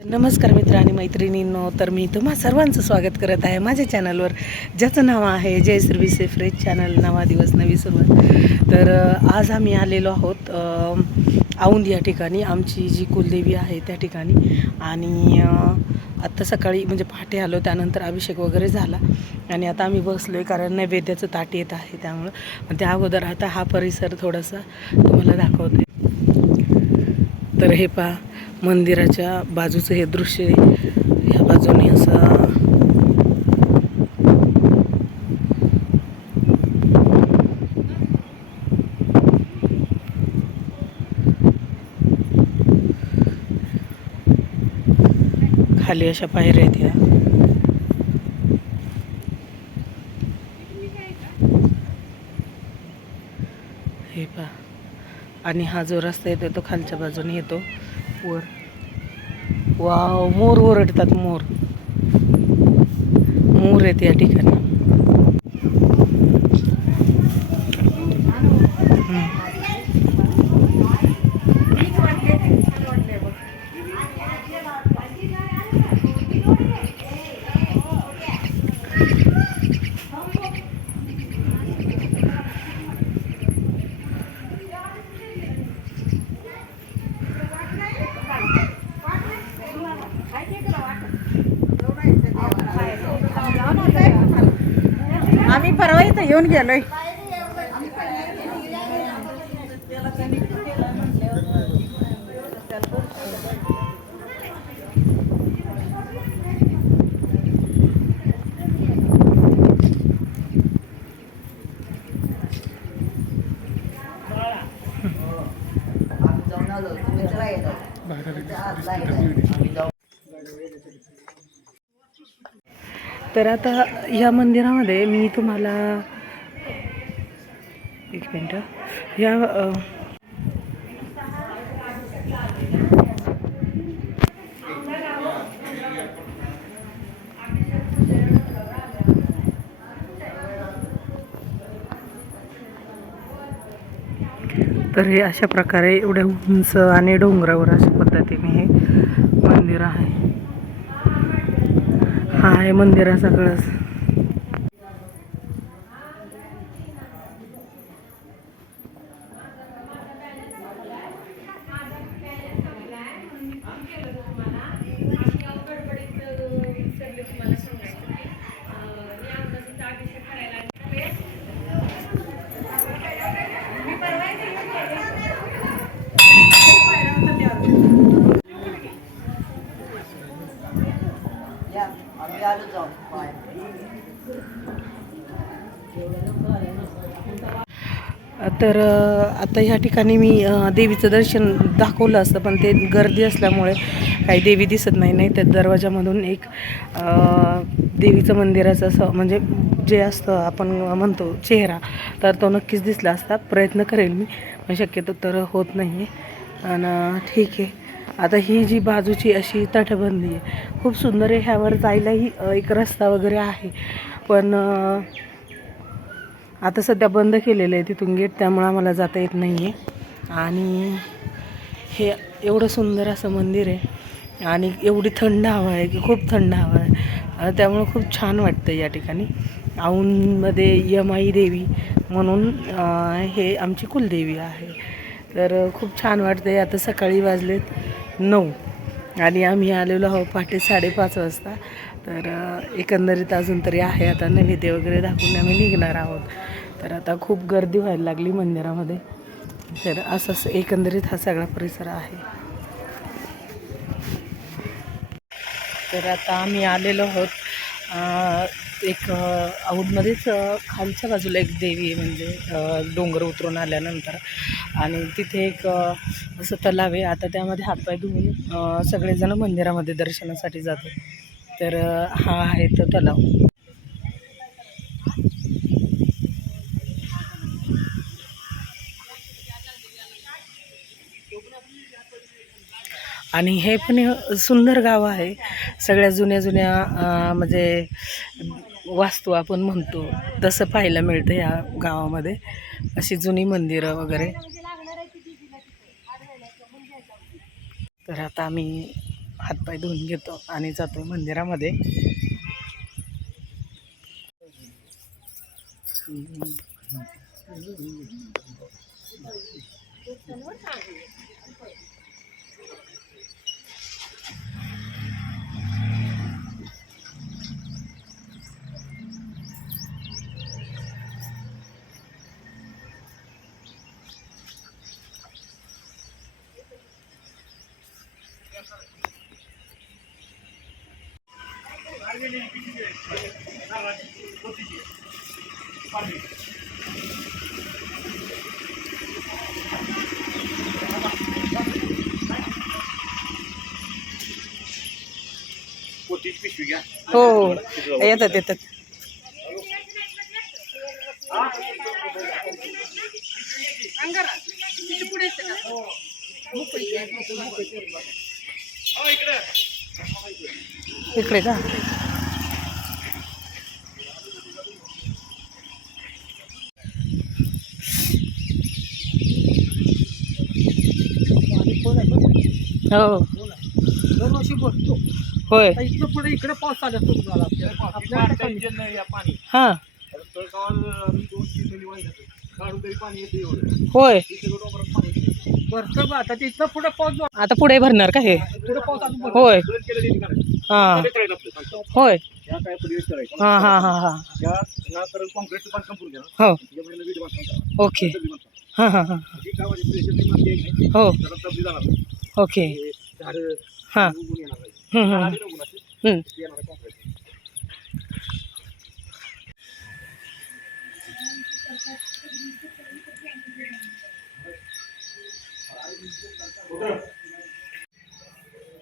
नमस्कार मित्र आणि मैत्रिणींनो, तर मी तुम्हा सर्वांचं स्वागत करत आहे माझ्या चॅनलवर, ज्याचं नाव आहे जय श्री सेफ्रेज चॅनल, नवा दिवस नवी सुरुवात. तर आज आम्ही आलेलो आहोत औंध या ठिकाणी, आमची जी कुलदेवी आहे त्या ठिकाणी. आणि आत्ता सकाळी म्हणजे पहाटे आलो, त्यानंतर अभिषेक वगैरे झाला आणि आता आम्ही बसलो आहे, कारण नैवेद्याचं ताट येत आहे. त्यामुळं त्या अगोदर आता हा परिसर थोडासा तुम्हाला दाखवते. तर हे पहा, मंदिराच्या बाजूचं हे दृश्य आहे. या बाजूने असं खाली अशा पायऱ्या आहेत ह्या. हे पहा, आणि हा जो रस्ता येतो तो खालच्या बाजूने येतो वर. वाव, मोर ओरडतात, मोर आहेत या ठिकाणी. आम्ही परवा इथं येऊन गेलोय. तर आता ह्या मंदिरामध्ये मी तुम्हाला एक मिनटं या तर हे अशा प्रकारे एवढ्या उंच आणि डोंगरावर अशा पद्धतीने हे मंदिर आहे. हा आहे मंदिराचा कळस. तर आता ह्या ठिकाणी मी देवीचं दर्शन दाखवलं असतं, पण ते गर्दी असल्यामुळे काही देवी दिसत नाही. त्या दरवाजामधून एक देवीचं मंदिराचं असं म्हणजे जे असतं आपण म्हणतो चेहरा, तर तो नक्कीच दिसला असता. प्रयत्न करेल मी, पण शक्यतो तर होत नाही आहे. आणि ठीक आहे, आता ही जी बाजूची अशी तटबंदी आहे, खूप सुंदर आहे. ह्यावर जायलाही एक रस्ता वगैरे आहे, पण आता सध्या बंद केलेलं आहे तिथून गेट, त्यामुळं आम्हाला जाता येत नाही आहे. आणि हे एवढं सुंदर असं मंदिर आहे आणि एवढी थंड हवा आहे की खूप थंड हवा आहे, त्यामुळं खूप छान वाटतं या ठिकाणी. औंधमध्ये यमाई देवी म्हणून हे आमची कुलदेवी आहे. तर खूप छान वाटतं आहे. आता सकाळी वाजलेत 9 आणि आम्ही आलेलो आहोत पहाटे 5:30 वाजता. तर एकंदरीत अजून तरी आहे. आता नैवेद्य वगैरे दाखवून आम्ही निघणार आहोत. तर आता खूप गर्दी व्हायला लागली मंदिरामध्ये. तर असंच एकंदरीत हा सगळा परिसर आहे. तर आता आम्ही आलेलो आहोत एक औंधमध्येच खालच्या बाजूला एक देवी आहे, म्हणजे डोंगर उतरून आल्यानंतर, आणि तिथे एक असं तलाव आहे. आता त्यामध्ये हातपाय धुवून सगळेजण मंदिरामध्ये दर्शनासाठी जातात. तर हा आहे तो तलाव. आणि हे पण सुंदर गाव आहे. सगळ्या जुन्या जुन्या म्हणजे वास्तू आपण म्हणतो तसं पाहायला मिळतं या गावामध्ये, अशी जुनी मंदिरं वगैरे. तर आता आम्ही हातपाय धुवून घेतो आणि जातो मंदिरामध्ये. हो हो येतात येतात. इकडे का? हो दरवर्षी बसतो. होय. इकडं पुढे इकडे पाऊस आला हां होय. भरतं आता ते इथं पुढे पाऊस आता पुढे भरणार का हे? पुढे पाऊस अजून होय. हां होय. हां हां हां हां हो ओके. हां हां हां हो ओके. हां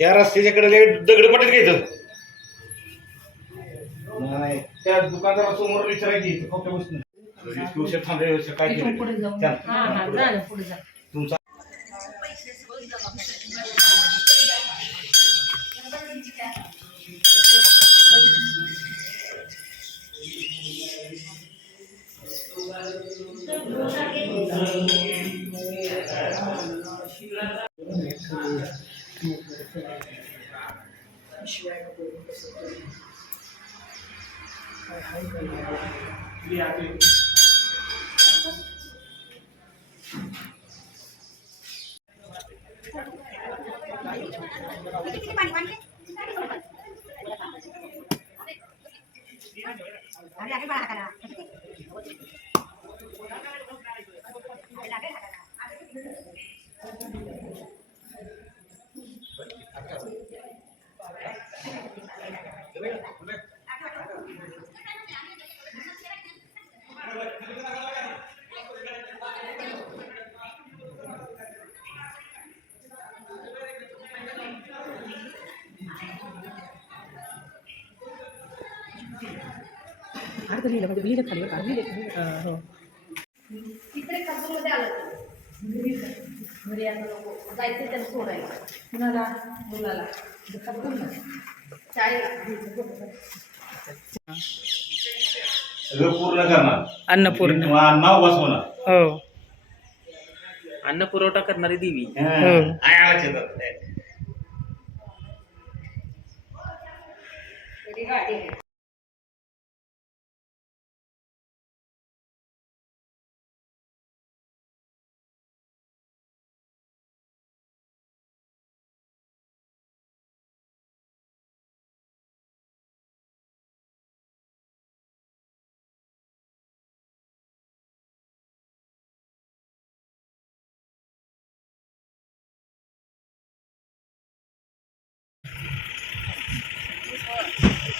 या रस्त्याच्याकडे दगड पडत घ्यायचं. नाही त्या दुकानदारासमोर विचारायची काय तुमचा हो इकडे कपूरमध्ये आलं घरी आता नको जायचं त्याला सोडायला मुलाला मुलाला शाळेला सगळं पूर्ण करणार. अन्नपूर्ण. नाव बसवणार. हो अन्न पुरवठा करणारी देवी. तरी गाडी आहे.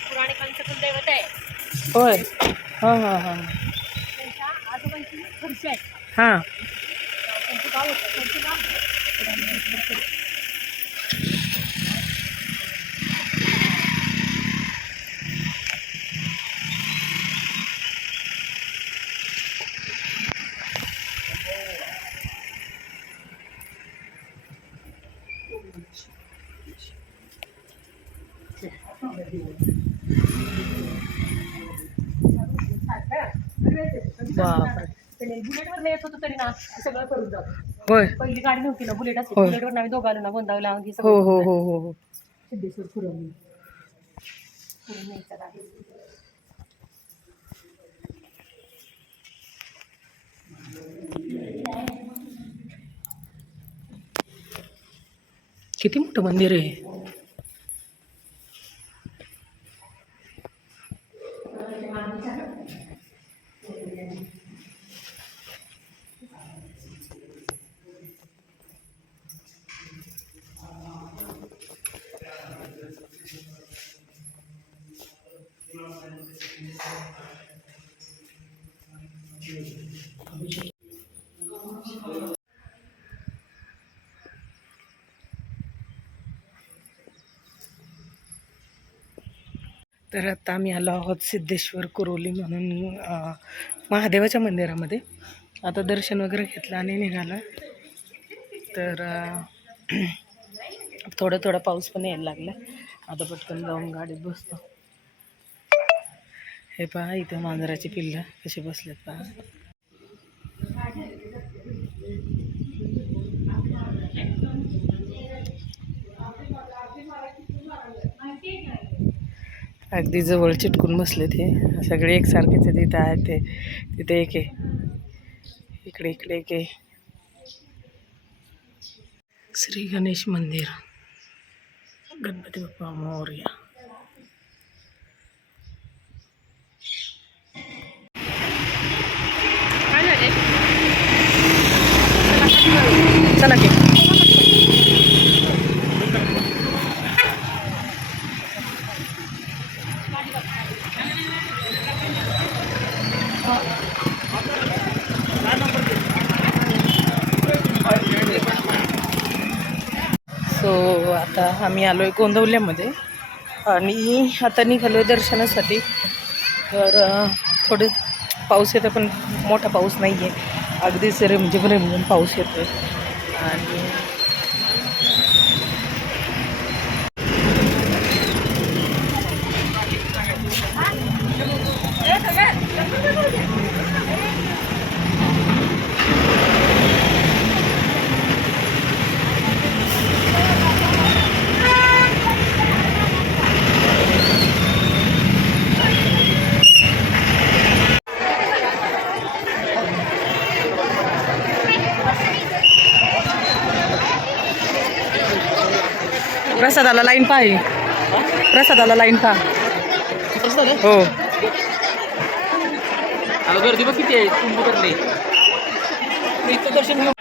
पुराणे पंचकुल दैवत आहे. होय. हां हां हां त्यांच्या आजोबांची खर्च आहे. हां त्यांचं गाव होतं त्यांचं गाव बापरे. बुलेटवर येत होतो तरी ना सगळं करून जातो. होय. पहिली गाडी नव्हती ना बुलेट असते. होय. बुलेटवर आम्ही दोघांना गोंदावला लावून हो हो हो हो हो सिद्धेश्वर कुरोली पुढे न्यायचा गाडी. किती मोठं मंदिर आहे. तर आता आम्ही आलो आहोत सिद्धेश्वर कुरोली म्हणून महादेवाच्या मंदिरामध्ये. आता दर्शन वगैरे घेतलं आणि निघालं. तर थोडा थोडा पाऊस पण यायला लागला. आता पटकन जाऊन गाडीत बसतो. हे पहा इथे मांजराची पिल्लं कशी बसलेत पहा. अगदी जवळ चिटकून बसले ते सगळे एकसारखेच आहे. तिथं आहे ते तिथे एक आहे, इकडे इकडे एक आहे. श्री गणेश मंदिर, गणपती बाप्पा मोरया. चला की आता आम्ही आलो आहे गोंदवल्यामध्ये आणि आता निघालो दर्शनासाठी. तर थोडे पाऊस येतो पण मोठा पाऊस नाही आहे, अगदीच रिमझिम रिमझिम पाऊस येतो आहे. आणि प्रसादाला लाईन पाहि, प्रसादाला लाईन पहा. हो गर्दी बघ किती आहे कुंभकर्णी. इथं दर्शन घेऊ.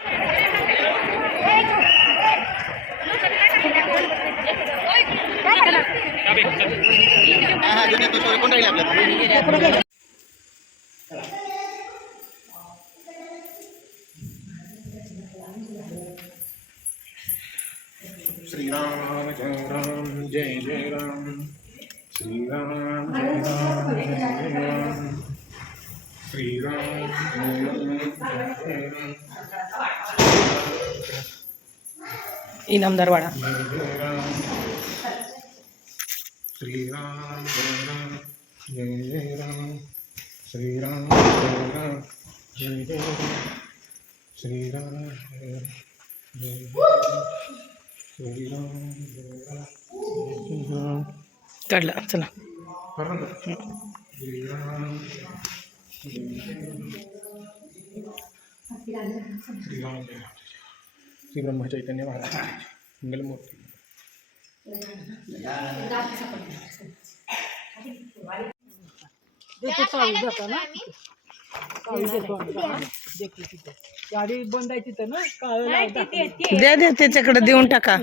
श्रीराम जय राम जय जय राम. श्रीराम जय राम जय जय राम. श्रीराम जय राम. इनामदारवाडा. श्रीराम जय राम जय जय राम. श्रीराम जय राम जय जय राम. श्रीराम जय राम. काढला चला. श्री ब्रह्म चैतन्य महाराज मंगलमूर्ती. गाडी बंद आहे तिथं ना, काळ द्या द्या त्याच्याकडे देऊन टाका.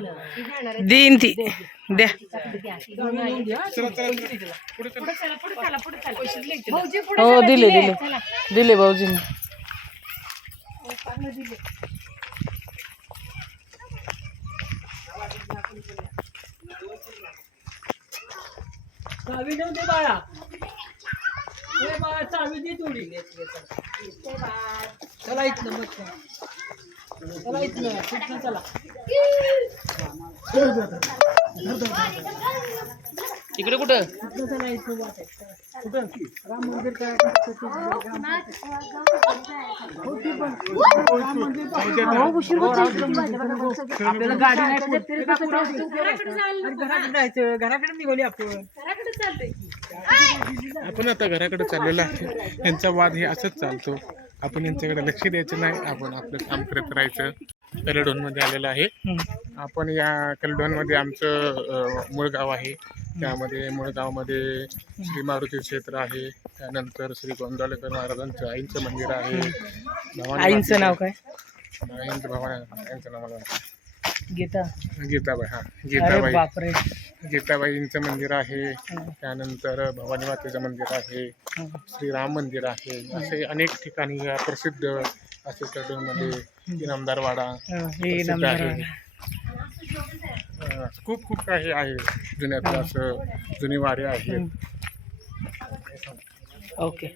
देईन ती द्या. हो दिले दिले दिले भाऊजींनी. चावी नव्हती बाळा, हे बाळा चावी दे थोडी. चला इथनं मग, चला इथनं चला. इकडे कुठं चला इथनं वाटायचं. राम मंदिर काय आपल्याला गाडी नाही घराकडे जायचं, घराकडे निघाली आपण. आपण आता घराकडे चाललेलो आहे. यांचा वाद हे असंच चालतो. आपण यांच्याकडे लक्ष द्यायचं नाही, आपण आपलं काम करत राहायचं. कलडोनमध्ये आलेलं आहे. आपण या कलडोनमध्ये आमचं मूळ गाव आहे. त्यामध्ये मूळ गावामध्ये श्री मारुती क्षेत्र आहे. त्यानंतर श्री गोंदावलेकर महाराजांचं आईंचं मंदिर आहे. आईंचं नाव काय? आईंचं आईंचं नाव मला गीता. गीताबाई. हां, अरे गीताबाई. बापरे. गीताबाईंचं मंदिर आहे. त्यानंतर भवानी मातेचं मंदिर आहे. श्रीराम मंदिर आहे. असे अनेक ठिकाणी या प्रसिद्ध असे कलडोनमध्ये इनामदारवाडा हे प्रसिद्ध नंबर. आहे. खूप खूप काही आहे जुन्यातलं असं जुनी वारे आहेत. ओके.